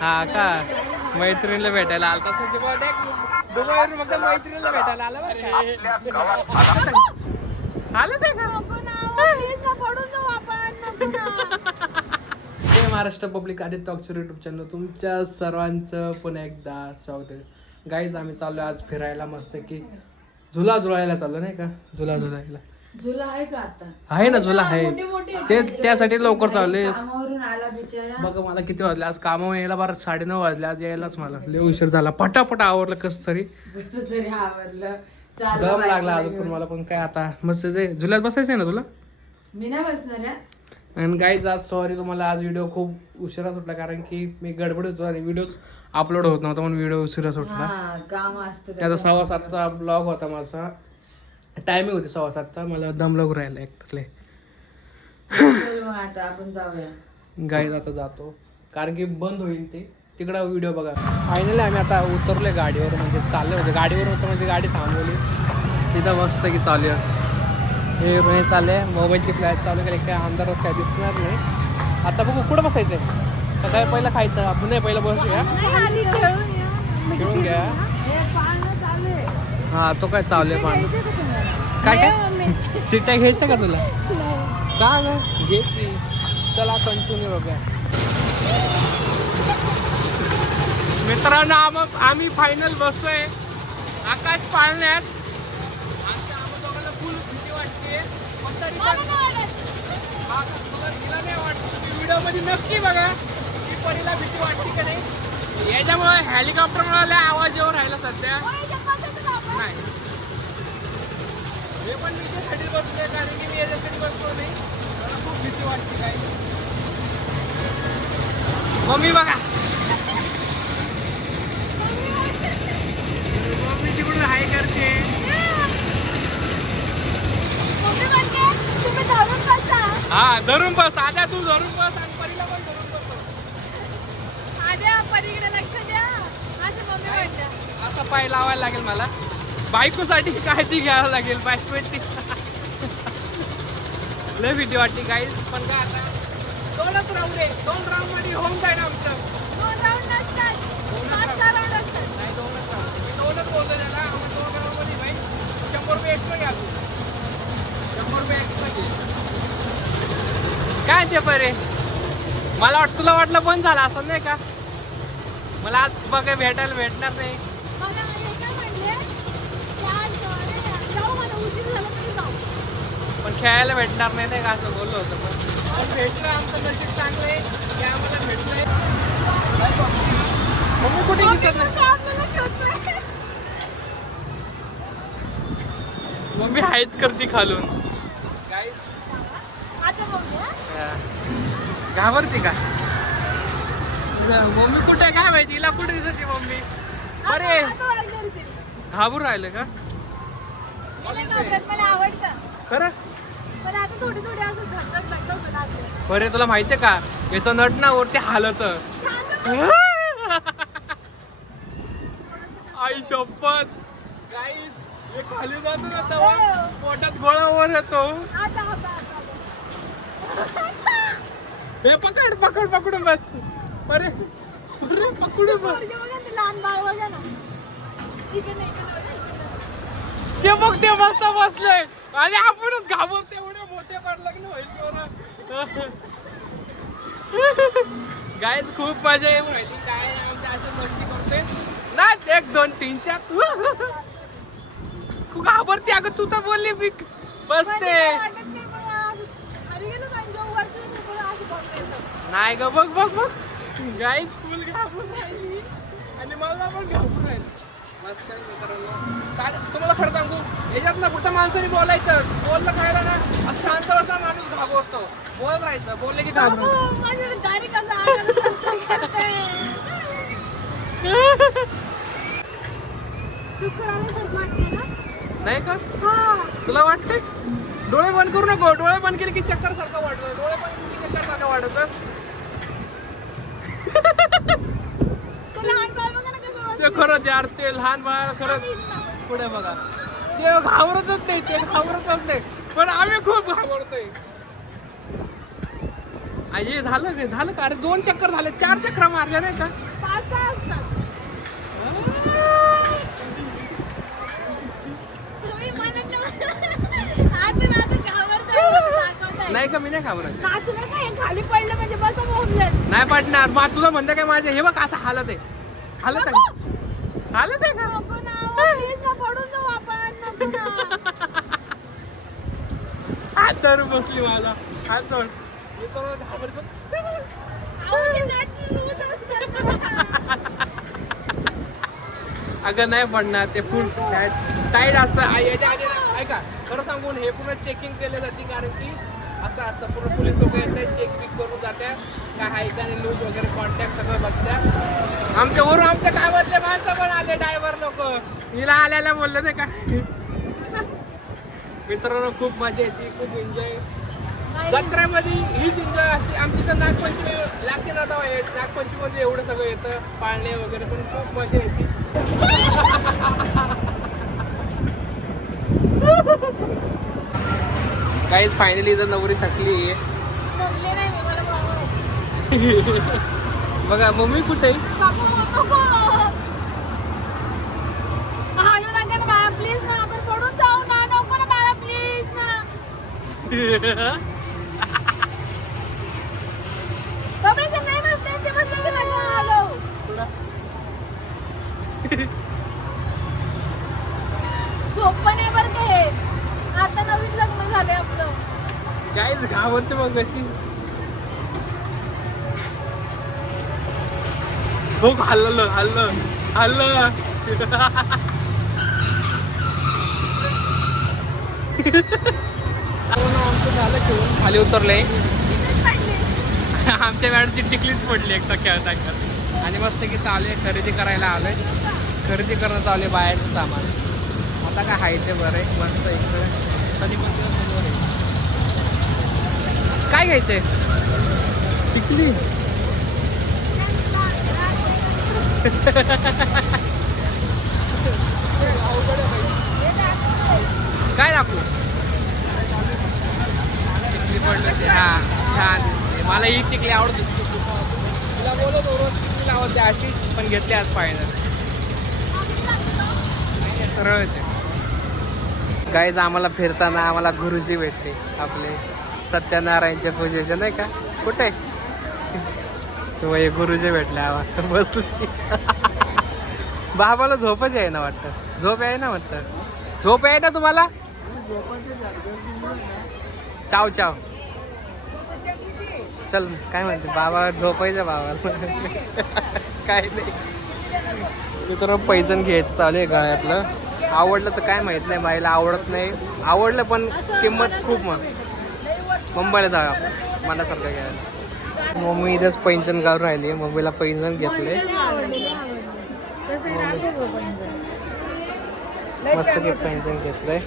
हा का मैत्रिणीला भेटायला आला तसं दुबईवरून फक्त मैत्रिणीला भेटायला आला आलं ते का जय Maharashtra public Aditya talks YouTube channel तुमच्या सर्वांचं पुन्हा एकदा स्वागत आहे. गाईज आम्ही चाललो आज फिरायला मस्त की झुला झुलायला चाललो नाही का झुला झुलायला. झुला आहे का आता? आहे ना झुला आहे ते त्यासाठी लवकर चालले. कामावरून आला बिचारा. बघा मला किती वाजले आज कामावर यायला बारा 9:30 वाजले आज यायलाच मला लय उशीर झाला. पटापट आवरलं कस तरी तरी आवरलं दम लागला अजून पण मला पण काय आता मस्त झुल्यात बसायचंय ना तुला. मी नाही बसणार आहे. आणि गाईज आज सॉरी तुम्हाला आज व्हिडिओ खूप उशिरा सुटला कारण की मी गडबड होतो आणि व्हिडिओ अपलोड होत नव्हता म्हणून व्हिडिओ उशिरा सुटला. काम असतं त्याचा 6:15चा ब्लॉग होता माझा. टायमिंग होती 6:15चा मला दम लागू राहिला एक तसले. आता आपण जाऊया. गाईज आता जातो कारण की बंद होईल ते तिकडं व्हिडिओ बघा. फायनली आम्ही आता उतरले गाडीवर म्हणजे चालले होते गाडीवर होतं म्हणजे गाडी थांबवली तिथं मस्त की चालू हे म्हणजे चालले मोबाईलची फ्लॅश चालू केली काय अंधारात काय दिसणार नाही. आता बघू कुठं बसायचं आहे तर काय पहिलं खायचं आपण नाही पहिलं बसूया खेळून घ्या. हा तो काय चालू आहे पाणी काय काय शिट्ट्या घ्यायच्या का तुला का ग घेतली. चला कंटिन्यू बघा मित्रांनो आम्ही फायनल बसतोय आकाश पाळण्यात. आम्हाला दोघांना फुल भीती वाटते फक्त तिला नाही वाटत. तुम्ही व्हिडिओ मध्ये नक्की बघा की परीला भीती वाटते का नाही. याच्यामुळे हेलिकॉप्टरमुळे आवाज येऊन राहिला सध्या नाही. हे पण मी त्यासाठी बसतोय कारण की मी याच्यासाठी बसतो नाही मला खूप भीती वाटते काय. मम्मी बघा मम्मी तिकडून हाय करते. हा धरून बस आद्या तू धरून बस आणि परीला पण धरून बस. असं पाय लावायला लागेल मला बायकोसाठी काळजी घ्यायला लागेल बायकोची. लय भीती वाटते गाईज पण काय आता 2च राऊंड आहे 2 राऊंड मध्ये होऊन जाईल आमचं. नाही 2च राऊंड मी 2च बोलतो त्याला आम्ही 2 राऊंड मध्ये भाई 100 रुपये एक्स्ट्रा घ्या तू 100 रुपये एक्स्ट्रा घे. काय ते परे मला तुला वाटलं बंद झालं असं नाही का. मला आज बघा भेटायला भेटणार नाही पण खेळायला भेटणार नाही का असं बोललो होतं. पण भेटलं आमचं नशीब चांगलं आहे की आम्हाला भेटलंय. मम्मी कुठे दिसत नाही मम्मी हायच करते खालून घाबरते का मम्मी कुठे काय माहिती हिला कुठे दिसते मम्मी. अरे घाबरून राहिलं का खरं. बरे तुला माहितीये का याचं नट ना वरती हालत आई शपथ गाईस हे खाली जातो ना तेव्हा पोटात गोळा वर येतो. हे पकड पकड पकडून बस. अरे पकडून बस ते बघ ते मस्त बसले आणि आपणच घाबरतो एवढे मोठे पण लग्न होईल. गाईज खूप मजा येऊन राहिली काय आमच्या अशी मस्ती करते ना 1 2 3 4 खूप घाबरते अगं तू तर बोलली मी बसते नाही ग बघ बघ बघ गाईज फुल घाबरून राहिली आणि मला पण घाबरून राहिली. मस्त आहे मित्रांनो काय तुम्हाला खरं सांगू याच्यात ना कुठं माणसाने बोलायचं बोललं खायला ना असं शांत होता माणूस घाबरतो. बोल राहायचं बोलले की घाबरतो. नाही का तुला वाटतंय. डोळे बंद करू नको डोळे बंद केले की चक्कर सारखं वाटतं. डोळे बंद केले की चक्कर सारखं वाटत ते खरंच यार ते लहान बाळाला खरंच पुढे बघा ते घाबरतच नाही ते घाबरतच नाही पण आम्ही खूप घाबरतोय. हे झालं का अरे 2 चक्कर झाले 4 चक्र मारल्या नाही का असं असतात. तुम्ही मनातल्या आतून आतून घाबरताय, दाखवताय. नाही का, मी नाही घाबरत. नाचू नका, हे खाली पडलं म्हणजे बस बोंबलत. नाही पडणार. मग तुझं म्हणणं काय माझे, हे बघ असं हालत आहे. हालत आहे हालत आहे का? नको ना, प्लीज ना, पडून जाऊ आपण. नको ना. हात धरून बसली मला. हात धरून. मी तर घाबरतो. अहो, ते नाच लूज असतं बघा. अगं नाही पडणार, ते फुल टाईट असतं. याच्या आधी ऐका, खरं सांगून हे पूर्ण चेकिंग केलं जाते, कारण की असं असतं पूर्ण पोलीस लोक येतात, चेक बिक करून जात्या काय आहे का नाही, लूज वगैरे कॉन्टॅक्ट सगळं बघत्या. आमच्यावरून आमच्या गावातले माणसं पण आले, ड्रायव्हर लोक. हिला आल्याला बोललं ते काय. मित्रांनो खूप मजा येते, खूप एन्जॉय. जत्रेमध्ये हीच एन्जॉय असते. आमची तर नागपंचमी लागते ना, तेव्हा नागपंचमीमध्ये एवढं सगळं येतं, पाळणे वगैरे, पण खूप मजा येते. काहीच फायनली इथं नवरी थकली आहे. थकले नाही मी, मला बाबा. बघा मम्मी कुठे आहे? बाबा, नको. हालू नका ना बाळा, प्लीज ना, आपण पडून जाऊ ना. नको ना बाळा, प्लीज ना. बाबा, ते नाही बसते, ते बसले की नका हलवू. सोपं नाही बरं का हे. आता नवीन लग्न झालंय आपलं. काहीच घाबरते मग कशी. खूप हल्लं हल्लं हल्लं. आमचं झालं खेळून खाली उतरले. आमच्या मॅडमची टिकलीच पडली एकदा खेळता खेळता. आणि मस्त की चालू आहे, खरेदी करायला आलोय. खरेदी करणं चालू आहे बाहेरचं सामान. आता काय आहे ते बरं आहे, मस्त इकडे कधी पण समोर आहे. काय घ्यायचंय? टिकली. काय दाखवू? टिकली पडलं ते. हा छान दिसते. मला ही टिकली आवडते. तुला बोलत रोज टिकली आवडते अशी, पण घेतली आज फायनल. सरळच आहे. गाईज आम्हाला फिरताना आम्हाला गुरुजी भेटले, आपले सत्यनारायणचे पूजेचे नाही का. कुठे तो हे गुरुजी भेटले आम्हाला. बसले. बाबाला झोपच आहे ना वाटतं. झोप आहे ना वाटतं. झोप आहे ना तुम्हाला? चाव चाव. चल काय म्हणते बाबा, झोपायचं बाबाला. काय नाही. मित्र पैजण घ्यायचं चालू आहे गळ्यातलं. आवडलं तर काय माहित नाही, बाईला आवडत नाही. आवडलं पण किंमत खूप. मग मुंबईला जाऊया आपण मनासारखं घ्यायला. मम्मी इथंच पैंजण गाव राहिली. मम्मीला पैंजण घेतले. मस्त की पैंजण घेतलंय.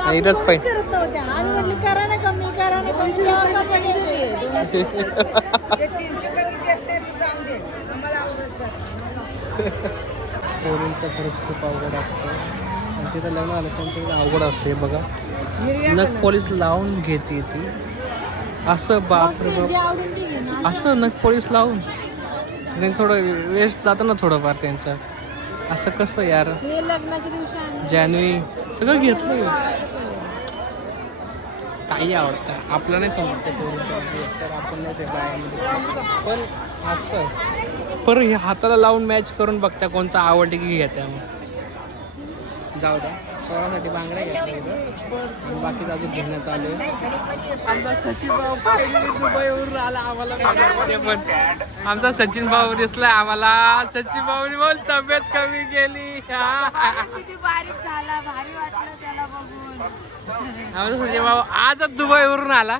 आणि इथंच करत नव्हत्या आणि म्हटली करा ना कमी, करा ना कमी. पोरींचं खरंच खूप अवघड असतं. आणि तिथं लग्न आलं त्यांचं अवघड असते बघा. नख पॉलिश लावून घेते ती असं. बापरे बाप, असं नख पॉलिश लावून त्यांचं थोडं वेस्ट जातं ना थोडंफार त्यांचं. असं कसं यार. लग्नाच्या दिवशी जान्हवी सगळं घेतलं. काही आवडतं आपलं नाही समजतं पोरींचं, तर आपण नाही ते बायामध्ये पण असतं. पर हे हाताला लावून मॅच करून बघता कोणचा आवडते की घेत्या. मग जाऊ द्या. स्वरासाठी बांगड्या घेतल्या इथं आणि बाकी अजून घेणं चालू आहे. आमचा सचिन भाऊ फायनली दुबईवरून आला आम्हाला बघायला. पण आमचा सचिन भाऊ दिसला आम्हाला. सचिन भाऊनी बोल तब्येत कमी केली. किती बारीक झाला, भारी वाटलं त्याला बघून. आमचा सचिन भाऊ आजच दुबईवरून आला.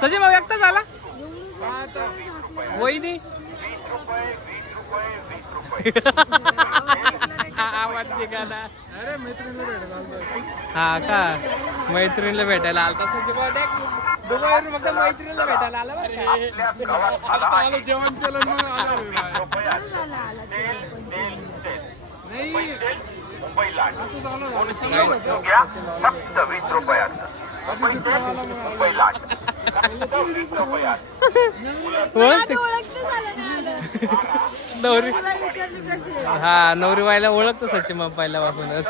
सचिन भाऊ एकटाच आला. वहिनी आवाज निघाला. अरे मैत्रिणीला भेटायला. हा का, मैत्रिणीला भेटायला आलता सचिन भाऊ. दुबईवरून फक्त मैत्रिणीला भेटायला आला. जेवण केलं फक्त 20 रुपयात. ओळखते ओळखते झालं नाही आलं. नवरी तुला विचारली कशी आहे? हा नवरी बाईला ओळखतो सचिन मग पहिल्यापासूनच.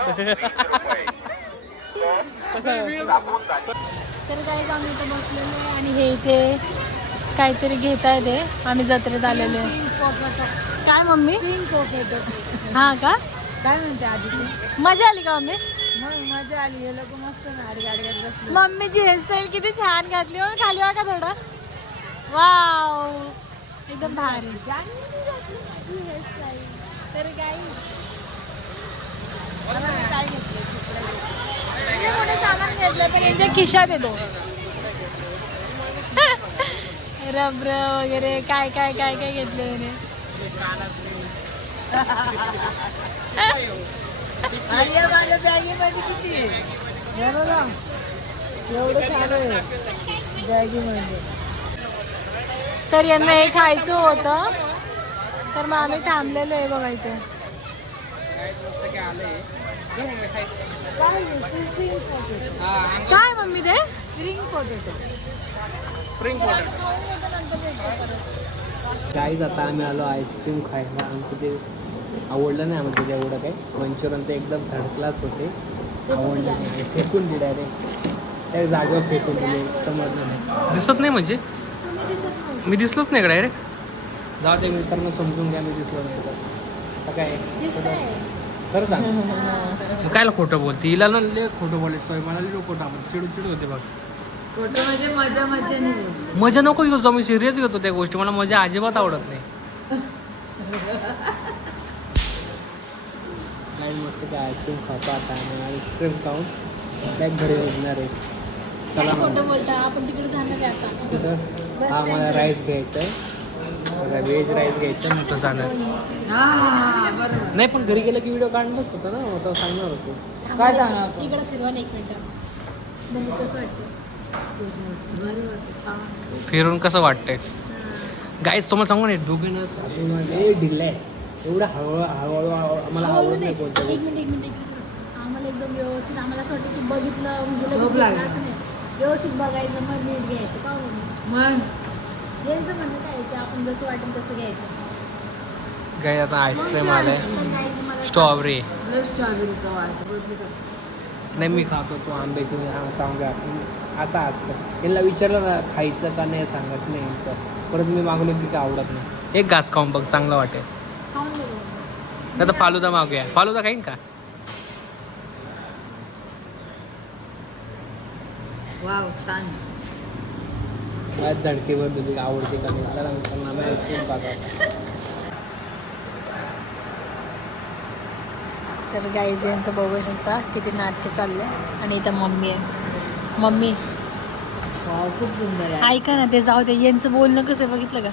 तर काही आम्ही इथं बसलेलो आहे आणि हे इथे काहीतरी घेताय ते. आम्ही जत्रेत आलेलो आहे. काय मम्मी? हा का? काय म्हणते आधी तू? मजा आली का मम्मी? मग मजा आली. हे लोक मस्त गाडीत बसले. मम्मीची हेअरस्टाईल किती छान घातली हो. खाली वा का थोडं. वाव एकदम भारी. तर काही काय घेतलं? मोठे सामान घेतलं तर यांच्या खिशात येतो. रबर वगैरे काय काय काय काय घेतले म्हणे. आणि या माझ्या बॅगेमध्ये किती आहे? हे बघा. एवढं सारं आहे बॅगेमध्ये. तर यांना हे खायचं होतं तर मग आम्ही थांबलेलो आहे बघा इथे. काय मम्मी ते? Green potato. गाईज आता आम्ही आलो आईस्क्रीम खायला. आमचं ते आवडलं नाही आम्हाला त्याच्या एवढं काय. मंचुरियन ते एकदम थर्ड क्लास होते. आवडलं नाही. फेकून दिले डायरेक्ट त्या जागेवर फेकून दिले. समजलं नाही. दिसत नाही म्हणजे मी दिसलोच नाही का डायरेक्ट. जाऊ दे मित्रांनो समजून घ्या मी दिसलो नाही तर आता काय खरं सांग. मग कायला खोटं बोलते. हिला ना लय खोटं बोलायचं सवय. मला लय खोटं आवडतं. चिडून होते बघ. फोटो म्हणजे मजा नाही. मजा नको घेतो. मी सिरियस घेतो त्या गोष्टी. मला मजा अजिबात आवडत नाही. काय मस्त काय आईस्क्रीम खातो आता. आईस्क्रीम खाऊन बॅग घरी निघणार आहे. चला मग. खोटं बोलता आपण तिकडे जाणार आहे आता. कुठं हा मला राईस घ्यायचा आहे. व्हेज राईस घ्यायचं आहे. मग जाणार हा बरोबर. नाही पण घरी गेलं की व्हिडिओ काढणंच होतं ना. आता सांगणार होतो. काय सांगणार आपण? इकडे फिरवा ना 1 मिनिट. मम्मी कसं वाटतं? बरं वाटतं, छान. फिरून कसं वाटतंय गाईज तुम्हाला सांगू ना दोघीनं सासून ढिल्लं आहे. एवढं हळूहळू आम्हाला आवडत नाही कोणत्या एक मिनिट. आम्हाला एकदम व्यवस्थित आम्हाला असं वाटतं की बघितलं म्हणजे लगेच झोप लागली. असं नाही. व्यवस्थित बघायचं मग नीट घ्यायचं का मग यांचं म्हणणं काय आहे की आपण जसं वाटेल तसं घ्यायचं. गाई आता आईस्क्रीम आलंय. तर guys, मला स्ट्रॉबेरी लय स्ट्रॉबेरीचा व्हायचं बदली कर. नाही मी खातो तो आंब्याची सांगा असं असतं. यांना विचारलं ना खायचं का नाही सांगत नाही यांचं. परत मी मागलो की काय आवडत नाही. एक घास खाऊन बघ चांगलं वाटेल. खाऊन बघू. नाही तर फालुदा मागूया. फालुदा खाईन का? वाव छान. काय धडकी भरली आवडते का नाही. चला मित्रांनो आम्ही आईस्क्रीम खातो. तर गाईज यांचं बघू शकता किती नाटकं चालले. आणि इथं मम्मी आहे. मम्मी वाव खूप सुंदर आहे. ऐका ना ते जाऊ दे. यांचं बोलणं कसं आहे बघितलं का?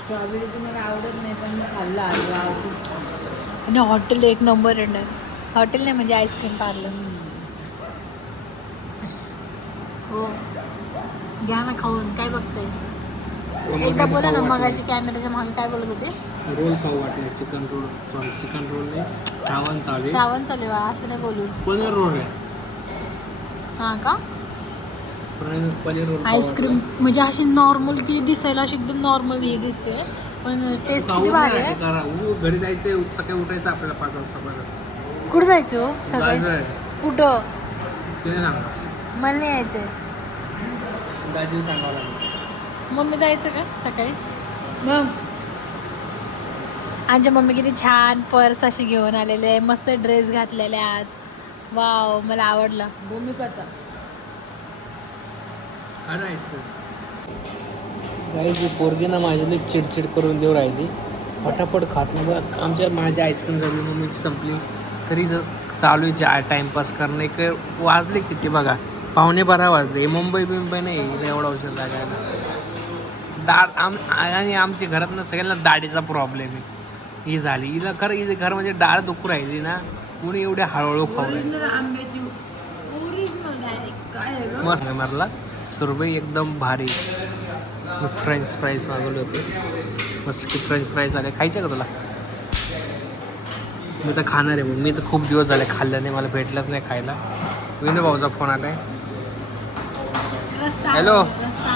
स्ट्रॉबेरीचं मला आवडत नाही पण मी खाल्लं आहे. वाव खूप छान. आणि हॉटेल 1 नंबर आहे. हॉटेल नाही म्हणजे आईस्क्रीम पार्लर. हो घ्या ना खाऊन. काय बघताय? एकदा बोला ना. मग अशी कॅमेऱ्याच्या मागे काय बोलत होते? रोल खाऊ वाटलं. Chicken roll sorry chicken roll नाही श्रावण चालू श्रावण चालू आहे असं नाही बोलू. पनीर रोल आहे. हां का? पनीर रोल आईस्क्रीम म्हणजे अशी नॉर्मल किती दिसायला अशी एकदम नॉर्मल हे दिसते पण टेस्ट किती भारी आहे. घरी जायचं सकाळी उठायचं आपल्याला 5 वाजता परत. कुठं जायचं हो सकाळी? कुठं? ते सांगा मला नाही यायचंय. दाजीला सांगावं लागेल. मम्मी जायचं का सकाळी? मग आमच्या मम्मी किती छान पर्स अशी घेऊन आलेले आहे. मस्त ड्रेस घातलेले आज. वाव मला आवडला. भूमिकाचा गाईज पोरगी ना माझ्याला चिडचिड करून देऊ राहिली. फटाफट खात नाही बघ. माझ्या आईस्क्रीम झाली मम्मीची संपली तरी जर चालू आहे टाईमपास करणं. एक वाजले किती बघा 11:15 वाजले. मुंबई नाही एवढा उशीर लागायला. आणि आमच्या घरात ना सगळ्यांना दाढीचा प्रॉब्लेम आहे. ही झाली हिला खरं हिचं घर म्हणजे डाळ दुखू राहिली ना. कोणी एवढे हळूहळू खाऊ राहिले. आंब्याची ओरिजिनल डायरेक्ट. काय आहे गं? मस्त मारला सुरबई एकदम भारी. मी फ्रेंच फ्राईज मागवले होते. मस्त की फ्रेंच फ्राईज आले. खायचे का तुला? मी तर खाणार आहे. मी तर खूप दिवस झाले खाल्लं नाही. मला भेटलंच नाही खायला. विनू भाऊचा फोन आला आहे. रस्ता हॅलो. रस्ता